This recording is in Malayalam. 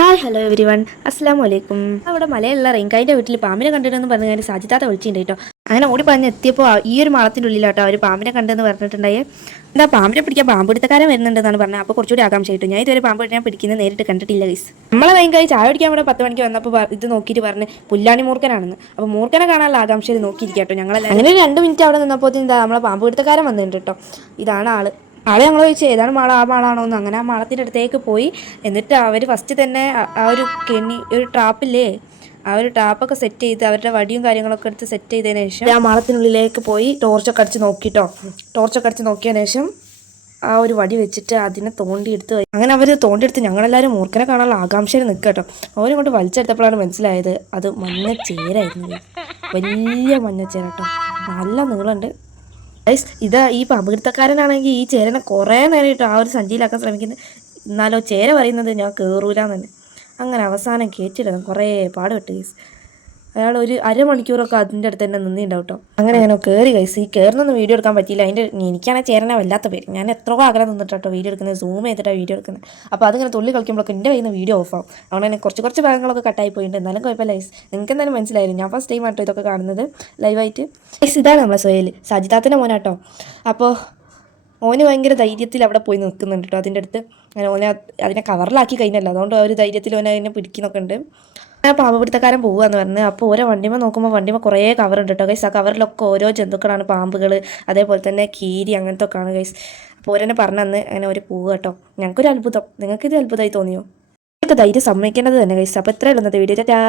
ഹായ് ഹലോ എവരി വൺ അസ്സാം വലൈക്കും. അവിടെ മലയുള്ള റെയിൻകായിൻ്റെ വീട്ടിൽ പാമ്പിനെ കണ്ടിട്ടെന്ന് പറഞ്ഞു കഴിഞ്ഞാൽ സാജിതാത്ത വിളിച്ചിട്ടുണ്ട് കേട്ടോ. അങ്ങനെ ഓടി പറഞ്ഞ് എത്തിയപ്പോൾ ഈ ഒരു മാളത്തിൻ്റെ ഉള്ളിലാട്ടോ അവർ പാമ്പിനെ കണ്ടെന്ന് പറഞ്ഞിട്ടുണ്ടായേ. എന്താ പാമ്പിനെ പിടിക്കാൻ പാമ്പെടുത്തക്കാരൻ വരുന്നുണ്ടെന്നാണ് പറഞ്ഞത്. അപ്പോൾ കുറച്ചുകൂടി ആകാംക്ഷ കിട്ടും. ഞാൻ ഇതുവരെ പാമ്പ് ഞാൻ പിടിക്കുന്നത് നേരിട്ട് കണ്ടിട്ടില്ല ഗൈസ്. നമ്മളെ റെയിൻകായി ചായ പിടിക്കാൻ ഇവിടെ 10 മണിക്ക് വന്നപ്പോൾ ഇത് നോക്കിയിട്ട് പറഞ്ഞ് പുല്ലാണി മൂർഖനാണെന്ന്. അപ്പോൾ മൂർഖനെ കാണാനുള്ള ആകാംക്ഷയിൽ നോക്കിയിരിക്കാം കേട്ടോ ഞങ്ങളെല്ലാം. അങ്ങനെ 2 മിനിറ്റ് അവിടെ നിന്നപ്പോൾ എന്താ നമ്മളെ പാമ്പ് പിടുത്തക്കാരൻ വന്നിട്ടുണ്ട് കേട്ടോ. ഇതാണ് ആളെ ഞങ്ങൾ ചോദിച്ചു ഏതാണ് മാള, ആ മാളാണോ എന്ന്. അങ്ങനെ ആ മാളത്തിൻ്റെ അടുത്തേക്ക് പോയി. എന്നിട്ട് അവർ ഫസ്റ്റ് തന്നെ ആ ഒരു ഒരു ട്രാപ്പില്ലേ, ആ ഒരു ട്രാപ്പൊക്കെ സെറ്റ് ചെയ്ത് അവരുടെ വടിയും കാര്യങ്ങളൊക്കെ എടുത്ത് സെറ്റ് ചെയ്തതിന് ശേഷം ആ മാളത്തിനുള്ളിലേക്ക് പോയി ടോർച്ചൊക്കെ അടിച്ച് നോക്കിട്ടോ. ടോർച്ചൊക്കെ അടിച്ച് നോക്കിയതിന് ശേഷം ആ ഒരു വടി വെച്ചിട്ട് അതിനെ തോണ്ടിയെടുത്ത് അങ്ങനെ അവർ തോണ്ടിയെടുത്ത് ഞങ്ങളെല്ലാവരും മൂർഖനെ കാണാനുള്ള ആകാംക്ഷയിൽ നിൽക്കുക കേട്ടോ. അവരിങ്ങോട്ട് വലിച്ചെടുത്തപ്പോഴാണ് മനസ്സിലായത് അത് മഞ്ഞച്ചേരായിരുന്നു. വലിയ മഞ്ഞച്ചേര കേട്ടോ, നല്ല നീളമുണ്ട്. ഇതാ ഈ പാമ്പുപിടുത്തക്കാരനാണെങ്കിൽ ഈ ചേരനെ കുറേ നേരമായിട്ട് ആ ഒരു സഞ്ചിയിലാക്കാൻ ശ്രമിക്കുന്നത്. എന്നാലോ ചേര പറയുന്നത് ഞാൻ കയറൂലെന്ന് തന്നെ. അങ്ങനെ അവസാനം കയറ്റിയിടുന്നു. കുറേ പാടുപെട്ട് ഗൈസ്. അയാൾ ഒരു അരമണിക്കൂറൊക്കെ അതിൻ്റെ അടുത്ത് തന്നെ നിന്നിട്ടുണ്ടാവും കേട്ടോ. അങ്ങനെ ഞാനോ കയറി ഗൈസ്. ഈ കയറുന്നൊന്നും വീഡിയോ എടുക്കാൻ പറ്റിയില്ല. എനിക്കാണെങ്കിൽ ചേരനെ വല്ലാത്ത പേര്. ഞാൻ എത്രയോ അകലെ നിന്നിട്ടോ വീഡിയോ എടുക്കുന്നത്, സൂം ചെയ്തിട്ടാണ് വീഡിയോ എടുക്കുന്നത്. അപ്പോൾ അതിങ്ങനെ തുള്ളി കളിക്കുമ്പോഴൊക്കെ എൻ്റെ കയ്യിൽ നിന്ന് വീഡിയോ ഓഫ് ആവും. അതുകൊണ്ട് തന്നെ കുറച്ച് ഭാഗങ്ങളൊക്കെ കട്ടായി പോയിട്ടുണ്ട്. എന്നാലും കുഴപ്പമില്ല ഗൈസ്. നിങ്ങൾക്ക് എന്തായാലും മനസ്സിലായിരുന്നു. ഞാൻ ഫസ്റ്റ് ടൈം ആട്ടോ ഇതൊക്കെ കാണുന്നത് ലൈവായിട്ട്. ഗൈസ് ഇതാണ് നമ്മളെ സോയൽ, സാജിതാത്തിൻ്റെ മോനാട്ടോ. അപ്പോൾ ഓന് ഭയങ്കര ധൈര്യത്തിൽ അവിടെ പോയി നിൽക്കുന്നുണ്ട് കേട്ടോ അതിൻ്റെ അടുത്ത്. അങ്ങനെ അതിനെ കവറിലാക്കി കഴിഞ്ഞല്ലോ, അതുകൊണ്ട് ആ ഒരു ധൈര്യത്തിൽ അതിനെ പിടിക്കുന്നൊക്കെ ഉണ്ട്. ആ പാമ്പുപിടുത്തക്കാരൻ പോവുകയെന്ന് പറഞ്ഞ്. അപ്പോൾ ഓരോ വണ്ടിമ നോക്കുമ്പോൾ വണ്ടിമ കുറേ കവറുണ്ട് കേട്ടോ ഗൈസ്. ആ കവറിലൊക്കെ ഓരോ ജന്തുക്കളാണ്, പാമ്പുകൾ, അതേപോലെ തന്നെ കീരി, അങ്ങനത്തെ ഒക്കെ ആണ് ഗൈസ്. അപ്പോൾ ഓരോന്നെ പറഞ്ഞന്ന് അങ്ങനെ അവർ പോവുക കേട്ടോ. ഞങ്ങൾക്കൊരു അത്ഭുതം. നിങ്ങൾക്കിത് അത്ഭുതമായി തോന്നിയോ? നിങ്ങൾക്ക് ധൈര്യം സമ്മതിക്കേണ്ടത് തന്നെ ഗൈസ്. അപ്പോൾ എത്രയുള്ളൂ ഇന്നത്തെ വീഡിയോ. ടാ.